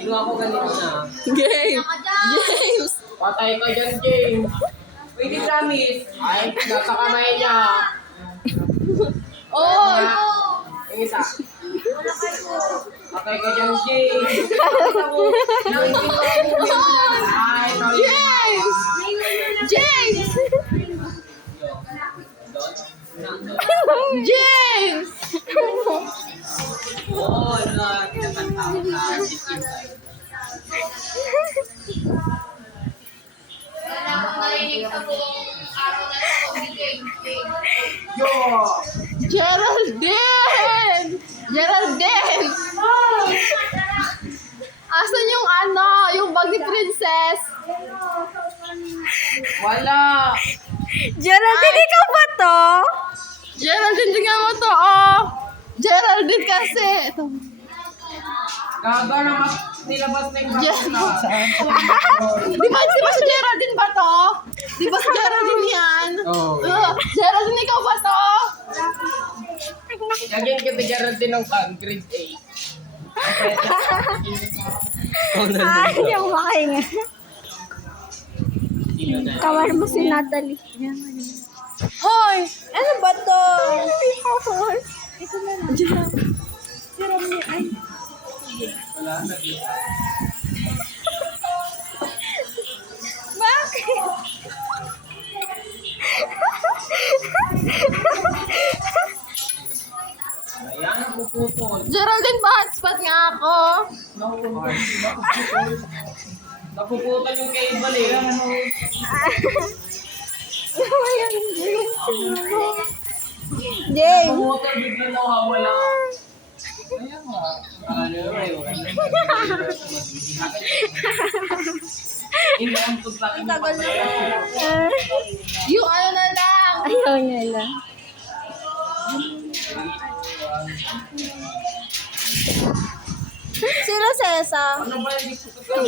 Kinuha ko ganito na. Game! James! Patay ka dyan, James. Pwede promise. Ay, nasa kamay niya. Oh! Yung isa. Patay ka dyan, James. Ay, James! James! James! Oo, kinakanta ko sa skin side. Wala akong narinig sa buong araw na ito. Yo! Geraldine! Geraldine! Asan yung ano? Yung bag ni Princess? Wala! Geraldine, ikaw ba to? Geraldine, tingnan mo to, oh! Geraldine kasi! Ito. Gaga na mas nilabas na yung bata. Di ba si Geraldine ba to? Di ba si Geraldine yan? Oo. Geraldine, ikaw ba to? Lagyan kita Geraldine ng grade 8. Ay, yung makahinga. Kawal mo si Natalie. Hoy! Ano ba to? Ito na lang. Siram niya. Ay. Wala na. Bakit? Ayan, napuputol. Geraldine, ba hotspot nga ako? Napuputol yung cable eh. Ayan, James. James. Napuputol, bigla nawawala. Ayan nga. Hindi ang pagpakin mo pa Yung ano na lang. Ayaw niya lang. Sino Cesa? Ano ba yung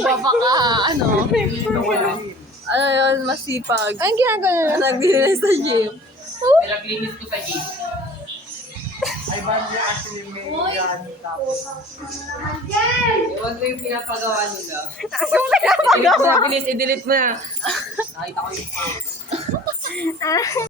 Baka, ano? Ano yun, masipag. Anong ginagawa niya? Naglinis sa gym. Pinaglinis ko sa gym? Ay, ba niya kasi may yan tapos. Ewan ko yung pinapagawa nila. Delete mo na, bilis, i-delete mo na. Nakita ko yung